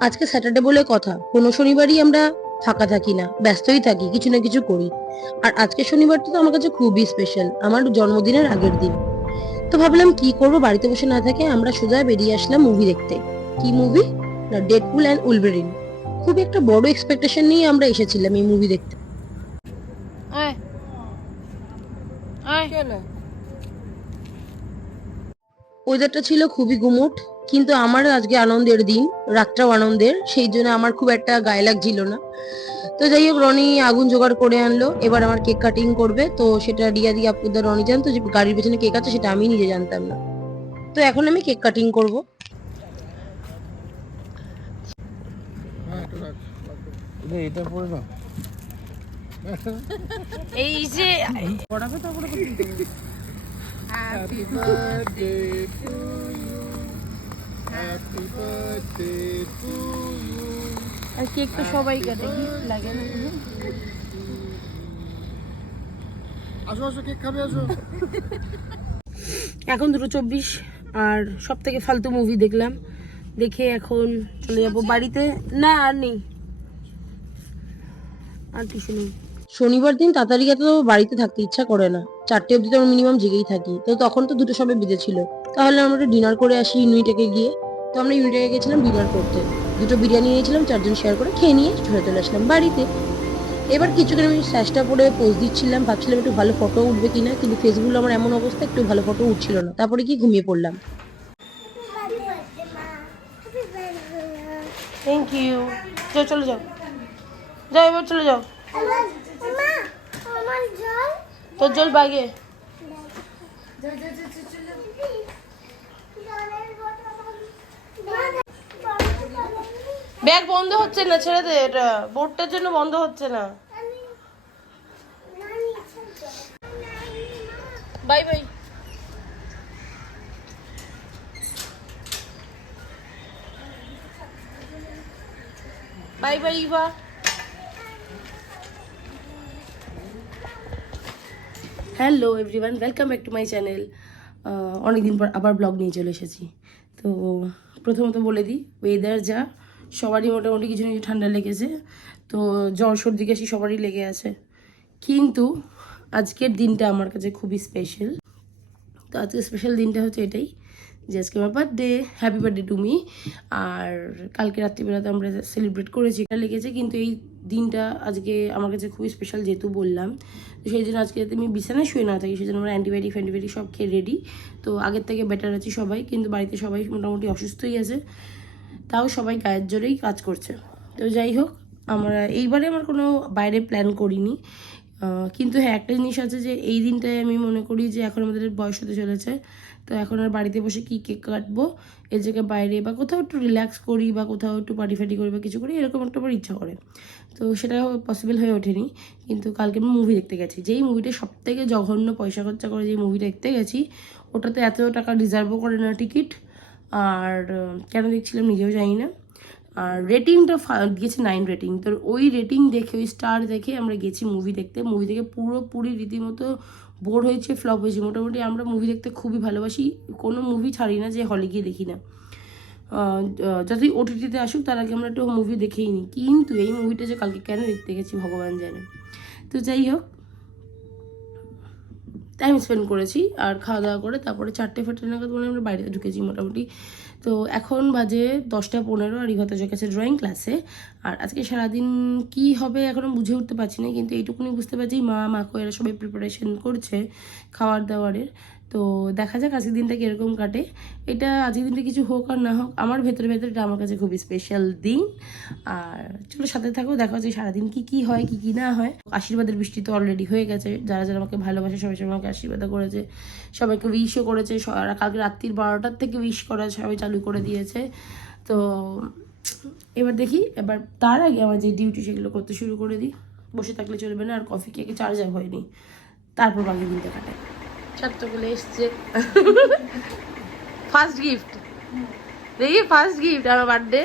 আজকে স্যাটারডে বলে কথা। কোনো শনিবারই আমরা ফাঁকা থাকি না ব্যস্তই থাকি কিছু না কিছু করি। আর আজকে শনিবারটা তো আমার কাছে খুবই স্পেশাল আমার জন্মদিনের আগের দিন। তো ভাবলাম কি করব বাড়িতে বসে না থাকে আমরা সোজা বেরিয়ে আসলাম মুভি দেখতে। কি মুভি না ডেডপুল অ্যান্ড উলভেরিন খুবই একটা বড় এক্সপেকটেশন নিয়ে আমরা এসেছিলাম এই মুভি দেখতে। আয়। আয়। ওয়েদারটা ছিল খুবই গুমোট। কিন্তু আমার আজকে আনন্দের দিন রাতটাও আনন্দের সেই জন্য আমার খুব একটা গায়ে লাগছিল না। তো যাই হোক রনি আগুন জোগাড় করে আনলো এবার আমার কেক কাটিং করবে তো সেটা রিয়া দিয়ে আপুদের রনি জানতো যে গাড়ির পেছনে কেক আছে সেটা আমি নিজে জানতাম না। তো এখন আমি কেক কাটিং করব। এটা পড়ে না এই যে birthday to you happy birthday to you R cake তো সবাই কাটে কি লাগে না আসো আসো কেক খাবে আসো। এখন দুটো চব্বিশ আর সব থেকে ফালতু মুভি দেখলাম। দেখে এখন চলে যাব বাড়িতে। না আর নেই। আর কিছু নেই। শনিবার দিন তাড়াতাড়ি তো বাড়িতে থাকতে ইচ্ছা করে না। চারটে অবধি তো আমি মিনিমাম জেগেই থাকি। তো তখন তো দুটো সবে বেজেছিল। তাহলে আমরা ডিনার করে আসি ইউনিটেকে গিয়ে। তো আমরা ইউনিটেকে গেছিলাম ডিনার করতে। দুটো বিরিয়ানি নিয়েছিলাম চারজন শেয়ার করে খেয়ে নিয়ে ছুটে চলে আসলাম বাড়িতে। এবার কিছুক্ষণ আমি স্যাশটা পরে পোজ দিচ্ছিলাম ভাবছিলাম একটু ভালো ফটো উঠবে কিনা কিন্তু ফেসবুক আমার এমন অবস্থা একটু ভালো ফটো উঠছিল না। তারপরে কি ঘুমিয়ে পড়লাম। থ্যাংক ইউ যাও চলে যাও। যাও এবার চলে যাও। আমার জল তোর জল বাগে ব্যাগ বন্ধ হচ্ছে না, ছেড়ে দে এটা। বোর্ডটার জন্য বন্ধ হচ্ছে না। Bye bye. Bye bye, Eva. Hello everyone welcome back to my channel অনেকদিন পর আবার ব্লগ নিয়ে চলে এসেছি। তো প্রথমত বলে দিই ওয়েদার যা, সবারই মোটামুটি কিছু কিছু ঠান্ডা লেগেছে। তো জ্বর, সর্দি, কাশি সবারই লেগে আছে। কিন্তু আজকের দিনটা আমার কাছে খুবই স্পেশাল তো আজকে স্পেশাল দিনটা হচ্ছে এটাই, যে আজকে আমার birthday happy birthday to me আর কালকে রাত্রিবেলাতে আমরা সেলিব্রেট করেছি এটা লেগেছে। কিন্তু এই দিনটা আজকে আমার কাছে খুবই স্পেশাল যেহেতু বললাম। তো সেই জন্য আজকে যাতে আমি বিছানায় শুয়ে না থাকি সেই জন্য আমরা অ্যান্টিবায়োটিক ফ্যান্টিবায়োটিক সব খেয়ে রেডি তো আগের থেকে বেটার আছি সবাই, কিন্তু বাড়িতে সবাই মোটামুটি অসুস্থই আছে। তাও সবাই গায়ের জোরেই কাজ করছে। তো যাই হোক, আমরা এইবারে আমার কোনো বাইরে প্ল্যান করিনি। কিন্তু হ্যাঁ একটা জিনিস আছে যে এই দিনটায় আমি মনে করি যে এখন আমাদের বয়স হতে চলেছে, তো এখন আর বাড়িতে বসে কি কেক কাটবো, এর জায়গায় বাইরে বা কোথাও একটু রিল্যাক্স করি বা কোথাও একটু পার্টি ফাটি করি বা কিছু করি, এরকম একটা আমার ইচ্ছা করে। তো সেটা পসিবল হয়ে ওঠেনি, কিন্তু কালকে আমি মুভি দেখতে গেছি। যেই মুভিটা সব থেকে জঘন্য পয়সা খরচা করে যে মুভিটা দেখতে গেছি, ওটাতে এত টাকা রিজার্ভও করে না টিকিট আর কেন দেখছিলাম নিজেও জানি না। আর রেটিংটা দিয়েছে নাইন রেটিং তো ওই রেটিং দেখে, ওই স্টার দেখে আমরা গেছি মুভি দেখতে। মুভি দেখে পুরোপুরি রীতিমতো বোর হয়েছে ফ্লপ হয়েছে। মোটামুটি আমরা মুভি দেখতে খুবই ভালোবাসি। কোনো মুভি ছাড়ি না যে হলে গিয়ে দেখি না। যতই ওটিটিতে আসুক, তার আগে আমরা একটু মুভি দেখেই নিই। কিন্তু এই মুভিটা যে কালকে কেন দেখতে গেছি, ভগবান জানে। তো যাই হোক টাইম স্পেন্ড করেছি, আর খাওয়া দাওয়া করে তারপরে চারটে ফাটে নাগাদ মানে আমরা বাড়িতে ঢুকেছি মোটামুটি। তো এখন বাজে দশটা পনেরো আর ইভাতে গেছে ড্রয়িং ক্লাসে আর আজকে সারাদিন কি হবে এখনও বুঝে উঠতে পারছি না, কিন্তু এইটুকুনি বুঝতে পারছি মা মাকো এরা সবাই প্রিপারেশন করছে খাওয়ার দাওয়ারের তো দেখা যাক আজকের দিনটা কীরকম কাটে। এটা আজকের দিনটা কিছু হোক আর না হোক, আমার ভেতরে ভেতরে এটা আমার কাছে খুবই স্পেশাল দিন। আর চলো সাথে থাকো, দেখা হচ্ছে সারাদিন কি কি হয়, কি কি না হয়। আশীর্বাদের বৃষ্টি তো অলরেডি হয়ে গেছে। যারা যারা আমাকে ভালোবাসে, সবাই সবাই আমাকে আশীর্বাদ করেছে। সবাইকে উইশও করেছে। কালকে রাত্রির বারোটার থেকে উইশ করা সবাই চালু করে দিয়েছে। তো এবার দেখি, এবার তার আগে আমার যে ডিউটি সেগুলো করতে শুরু করে দিই। বসে থাকলে চলবে না, আর কফি কেকে চার্জার হয়নি। তারপর বাকি দিনটা কাটাই ছাত্রগুলো এসছে। ফার্স্ট গিফট দেখি ফার্স্ট গিফট আমার বার্থডে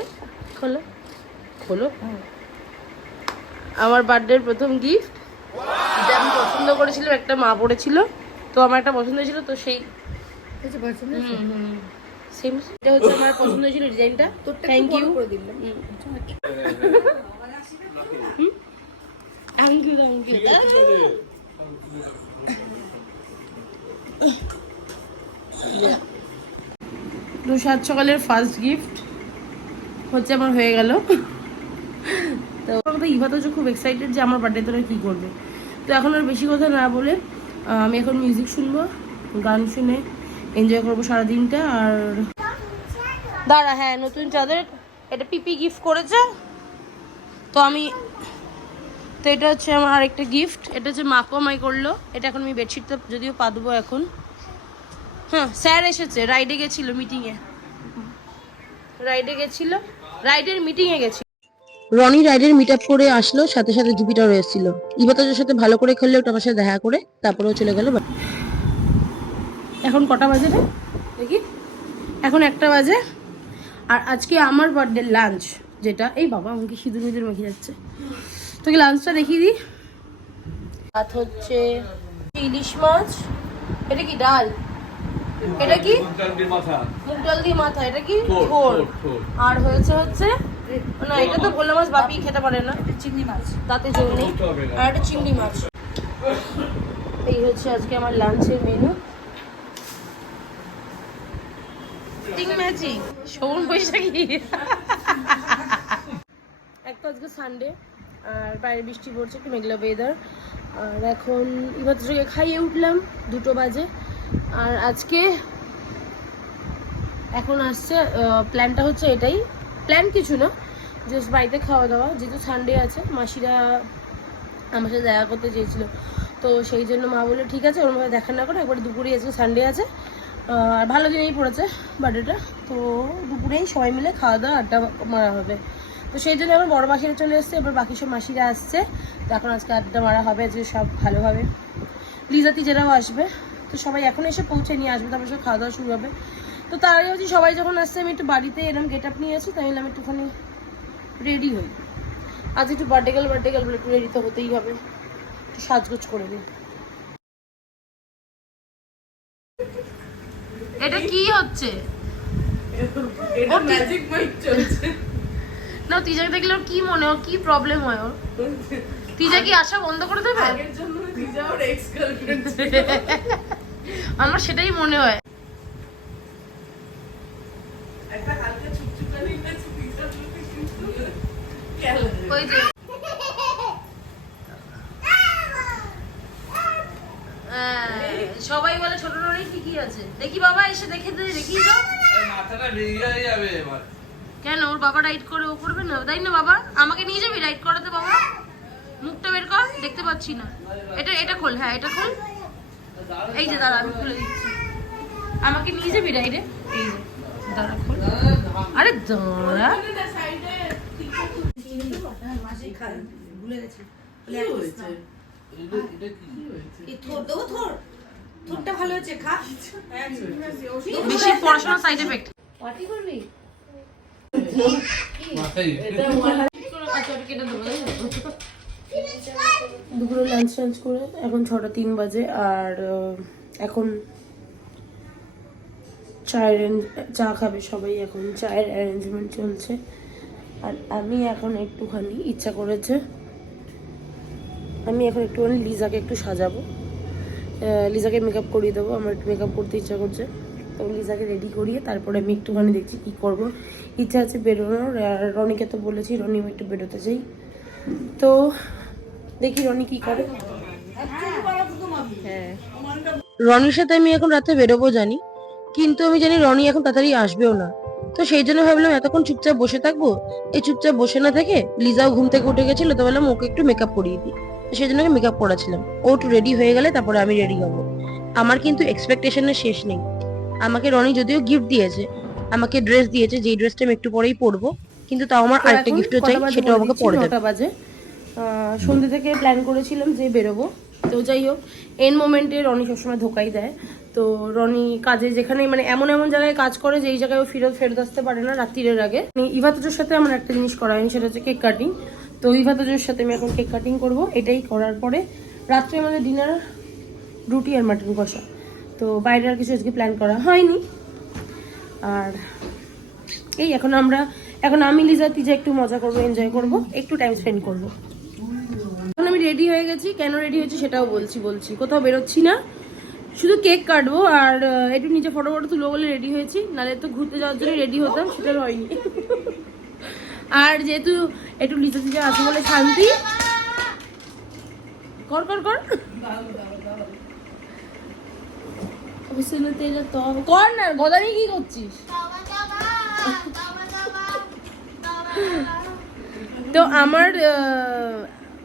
খোলো। খোলো? আমার বার্থডের প্রথম গিফট যেটা আমি পছন্দ করেছিলাম একটা মা পড়েছিল। তো আমার একটা পছন্দ ছিল তো সেই হুম, হুম। সেম এটা হচ্ছে আমার পছন্দ ছিল ডিজাইনটা। থ্যাংক ইউ থ্যাংক ইউ তো সাত সকালের ফার্স্ট গিফট হচ্ছে আমার হয়ে গেল। তো কথা ইভা তো খুব এক্সাইটেড যে আমার বার্থডে তোরা কী করবে। তো এখন আর বেশি কথা না বলে আমি এখন মিউজিক শুনব, গান শুনে এনজয় করব সারাদিনটা আর দাঁড়া হ্যাঁ নতুন চাদর এটা পিপি গিফট করেছে, তো আমি তো এটা হচ্ছে আমার আরেকটা গিফট এটা হচ্ছে মাকো মাই করল। এটা এখন আমি বেডশিটটা যদিও পাতবো এখন। হ্যাঁ স্যার এসেছে রাইডে গেছিল মিটিংয়ে রাইডে গেছিল রাইডের মিটিংয়ে গেছিল। রনি রাইডের মিট আপ করে আসলো সাথে সাথে জুপিটার এসেছিল। ইবাতাজের সাথে ভালো করে খেললে ওটা আমার সাথে দেখা করে তারপরেও চলে গেল। এখন কটা বাজে রে? দেখি। এখন একটা বাজে। আর আজকে আমার বার্থডে লাঞ্চ যেটা এই বাবা আমাকে সিঁদুর মিদুর মেখে যাচ্ছে। তোকে লাঞ্চটা দেখিয়ে দিই। ভাত হচ্ছে ইলিশ মাছ এটা কি ডাল? এটা কি? মুগ ডাল দিয়ে মাথা। এটা কি? থোর আর হয়েছে হচ্ছে না এটা তো ভোলা মাছ বাপি খেতে পারে না। চিংড়ি মাছ। তাতে জল নেই। আর একটা চিংড়ি মাছ। এই হচ্ছে আজকে আমার লাঞ্চের মেনু ম্যাজিক শোভন বৈশাখী। এক তো আজকে সানডে আর বাইরে বৃষ্টি পড়ছে একটু মেঘলা ওয়েদার আর এখন ইভাত্রকে খাইয়ে উঠলাম, দুটো বাজে। আর আজকে এখন আসছে প্ল্যানটা হচ্ছে এটাই। প্ল্যান কিছু না জাস্ট বাড়িতে খাওয়া দাওয়া। যেহেতু সানডে আছে, মাসিরা আমার সাথে দেখা করতে চেয়েছিল। তো সেই জন্য মা বলল, ঠিক আছে ওরমভাবে দেখা না করে একবারে দুপুরেই আজকে সানডে আছে। আর ভালো দিনেই পড়েছে বার্থডেটা। তো দুপুরেই সবাই মিলে খাওয়া দাওয়া, আড্ডা মারা হবে। তো সেই জন্য আমার বড় মাসিরা চলে এসছে এবার বাকি সব মাসিরা আসছে। তো এখন আজকে আড্ডা মারা হবে যে সব ভালোভাবে লিজাতি যেরাও আসবে। তো সবাই এখন এসে পৌঁছে নিয়ে আসবে তারপর সব খাওয়া দাওয়া শুরু হবে। তো তার আগে হচ্ছে সবাই যখন আসছে আমি একটু বাড়িতে এরকম গেট আপ নিয়ে আছি তাই আমি একটুখানি রেডি হই। আজ একটু বার্থডে গেল বার্থডে গেল বলে একটু রেডি তো হতেই হবে। একটু সাজগোজ করে নিই। এটা কি হচ্ছে? না তিজাকে দেখলে ওর কি মনে হয় কি প্রবলেম হয় ওর? তিজা কি আসা বন্ধ করে দেবে? আমার সেটাই মনে হয়। ওই যে। হ্যাঁ, সবাই বলে ছোট নড়ি ঠিকই আছে। দেখি বাবা এসে দেখে দে দেখি তো মাথাটা বেরিয়ে যাবে এবার কেন ওর বাবা রাইড করে ও করবে না? তাই না বাবা? আমাকে নিয়ে যাবি রাইড করাতে বাবা? মুখটা বের কর দেখতে পাচ্ছি না। এটা এটা খোল হ্যাঁ এটা খোল। এই যে দাঁড়া আমি খুলে দিচ্ছি। আমাকে নিয়ে যাবি রাইডে এই যে দাঁড়া খোল। আরে দাঁড়া। বেশি পড়াশোনা সাইড এফেক্ট পার্টি করবি? দুপুরে লাঞ্চ টাঞ্চ করে এখন ছটা তিন বাজে আর এখন চায়ের চা খাবে সবাই এখন, চায়ের অ্যারেঞ্জমেন্ট চলছে। আর আমি এখন একটুখানি, ইচ্ছা করেছে, আমি এখন একটুখানি লিজাকে একটু সাজাবো। লিজাকে মেকআপ করিয়ে দেবো, আমার একটু মেকআপ করতে ইচ্ছা করছে। তো লিজাকে রেডি করিয়ে তারপরে আমি একটুখানি দেখছি কী করব। ইচ্ছা আছে বেরোনোর রনিকে তো বলেছি, রনি আমি একটু বেরোতে চাই। তো দেখি রনি কি করে। হ্যাঁ রনির সাথে আমি এখন রাতে বেরোবো জানি, কিন্তু আমি জানি রনি এখন তাড়াতাড়ি আসবেও না। তো সেই জন্য ভাবলাম এতক্ষণ চুপচাপ বসে থাকব। এই চুপচাপ বসে না থেকে লিজাও ঘুম থেকে উঠে গেছিল, তো বললাম ওকে একটু মেকআপ করিয়ে দিই। সেই জন্য মেকআপ করাছিলাম ও একটু রেডি হয়ে গেলে তারপরে আমি রেডি হব। আমার কিন্তু এক্সপেকটেশনের শেষ নেই। আমাকে রনি যদিও গিফট দিয়েছে আমাকে ড্রেস দিয়েছে যেই ড্রেসটা আমি একটু পরেই পরবো কিন্তু তাও আমার আরেকটা গিফট চাই সেটা আমাকে পরে দেবে বাজে। সন্ধ্যে থেকে প্ল্যান করেছিলাম যে বেরোবো। তো যাই হোক এন মোমেন্টে রনি সবসময় ধোকাই দেয়। তো রনি কাজে যেখানে মানে এমন এমন জায়গায় কাজ করে যেই জায়গায় ও ফেরত ফেরত আসতে পারে না রাত্রিরের আগে। মানে ইভাতজোর সাথে আমার একটা জিনিস করা হয়নি সেটা হচ্ছে কেক কাটিং তো ইভাতজোর সাথে আমি এখন কেক কাটিং করব এটাই করার পরে রাত্রে আমাদের ডিনার রুটি আর মাটন কষা। তো বাইরে আর কিছু আজকে প্ল্যান করা হয়নি। আর এই এখন আমরা, এখন আমি, লিজা, তিজা একটু মজা করব এনজয় করব, একটু টাইম স্পেন্ড করব। এখন আমি রেডি হয়ে গেছি। কেন রেডি হয়েছি সেটাও বলছি বলছি। কোথাও বেরোচ্ছি না। শুধু কেক কাটবো আর একটু নিচে ফটো ফটো তুলবো বলে রেডি হয়েছি। নাহলে তো ঘুরতে যাওয়ার জন্য রেডি হতাম সেটা হয়নি। আর যেহেতু একটু লিচা তিজা আছে বলে শান্তি, কর কর কর। না তেরা তো কর না গদানি কি করছিস? তো আমার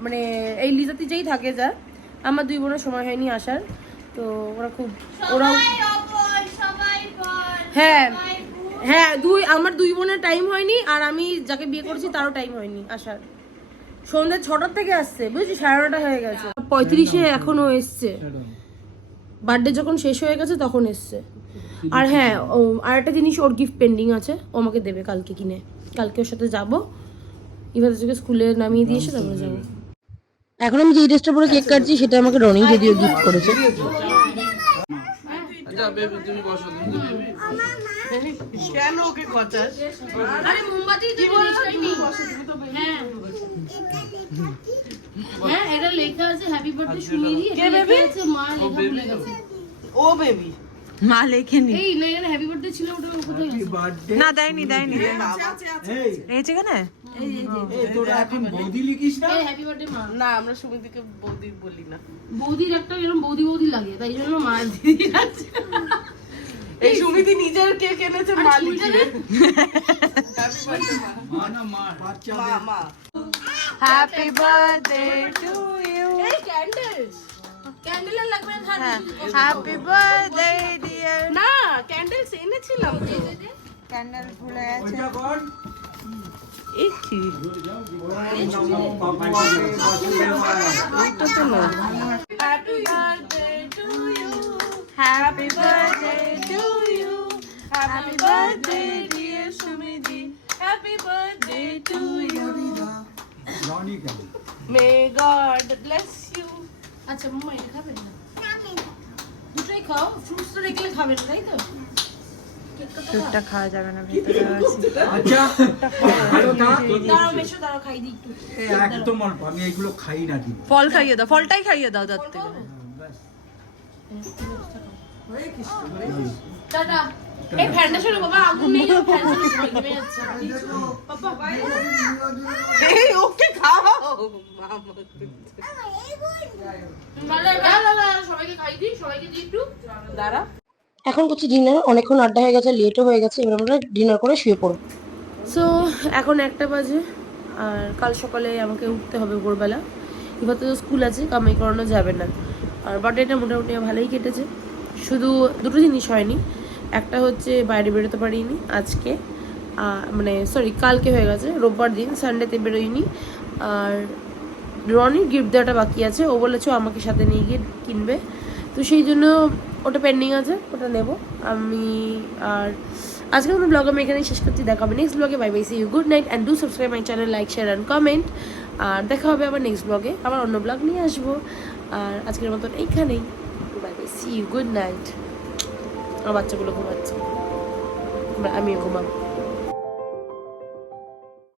মানে এই লিজাতে যেই থাকে যা। আমার দুই বোনের সময় হয়নি আসার তো ওরা খুব ওরাও হ্যাঁ হ্যাঁ দুই আমার দুই বোনের টাইম হয়নি আর আমি যাকে বিয়ে করেছি তারও টাইম হয়নি আসার। সন্ধ্যে ছটার থেকে আসছে বুঝলি সাড়ে নটা হয়ে গেছে। পঁয়ত্রিশে এখনও এসছে। বার্থডে যখন শেষ হয়ে গেছে তখন এসছে। আর হ্যাঁ আর একটা জিনিস ওর গিফট পেন্ডিং আছে, ও আমাকে দেবে কালকে কিনে। কালকে ওর সাথে যাব। ইভাতে থেকে স্কুলে নামিয়ে দিয়ে এসে তারপরে যাব। এখন আমি যে ড্রেসটা পরে কেক কাটছি, সেটা আমাকে রনি যদিও গিফট করেছে। আচ্ছা বেবি তুমি বসো তুমি তো baby। আরে মোমবাতি জিনিসটাই নেই। হ্যাঁ। হ্যাঁ এটা লেখা আছে হ্যাপি বার্থডে সুমিরি লেখা আছে মা লেখা ও বেবি। মা লেখেনি। এই না এখানে হ্যাপি বার্থডে ছিল ওটা কোথায় না দেয়নি দেয়নি। এই না? আমরা সুমিদিকে বৌদি বলি না। বৌদির একটা এরকম বৌদি বৌদি লাগে তাই জন্য মা দিদি এই সুমিদি নিজের কে কিনেছে মা লিখে। মা না মা। বাচ্চা মা হ্যাপি বার্থডে টু ইউ এই ক্যান্ডেল লাগবে না হ্যাপি বার্থডে ডিয়ার না ক্যান্ডেল এনেছিলাম ক্যান্ডেল ভুলে গেছে। কি happy birthday to you happy birthday dear Sumidi happy may God bless you আচ্ছা মাম্মা এটা খাবে না। দুটোই খাও ফ্রুটস তো দেখলে খাবে না তাই তো? দুধটা খাওয়া যাবে না ভেতরে আছে আচ্ছা দাঁড়াও মেশো দাঁড়াও খাই দিই একটু এ একদম অল্প আমি এগুলো খাই না কিন্তু ফল খাইয়ে দাও ফলটাই খাইয়ে দাও যার থেকে টাটা এই ফ্যানটা বাবা আগুন নেই ফ্যান শোনো যাচ্ছে বাবা এই ওকে খাও ভালো দাঁড়া দাঁড়া সবাইকে খাই দিই সবাইকে দিই একটু দাঁড়া এখন করছি ডিনার অনেকক্ষণ আড্ডা হয়ে গেছে লেটও হয়ে গেছে, এবার আমরা ডিনার করে শুয়ে পড়ব। সো এখন একটা বাজে, আর কাল সকালে আমাকে উঠতে হবে ভোরবেলা। এবার তো স্কুল আছে, কামাই করানো যাবে না। আর বার্থডেটা মোটামুটি ভালোই কেটেছে। শুধু দুটো জিনিস হয়নি, একটা হচ্ছে বাইরে বেরোতে পারিনি আজকে মানে সরি কালকে হয়ে গেছে, রোববার দিন সানডেতে বেরোয়নি। আর রনির গিফট দেওয়াটা বাকি আছে, ও বলেছে আমাকে সাথে নিয়ে গিয়ে কিনবে। তো সেই জন্য ওটা পেন্ডিং আছে, ওটা নেব। আমি আর আজকে মতো ব্লগ আমি এখানেই শেষ করতে দেখা হবে নেক্সট ব্লগে bye bye see you good night and do subscribe my channel like share and comment আর দেখা হবে আবার নেক্সট ব্লগে আবার অন্য ব্লগ নিয়ে আসব। আর আজকের মতন এইখানেই। Bye bye see you good night আমার বাচ্চাগুলো ঘুমাচ্ছে। আমিও ঘুমাবো।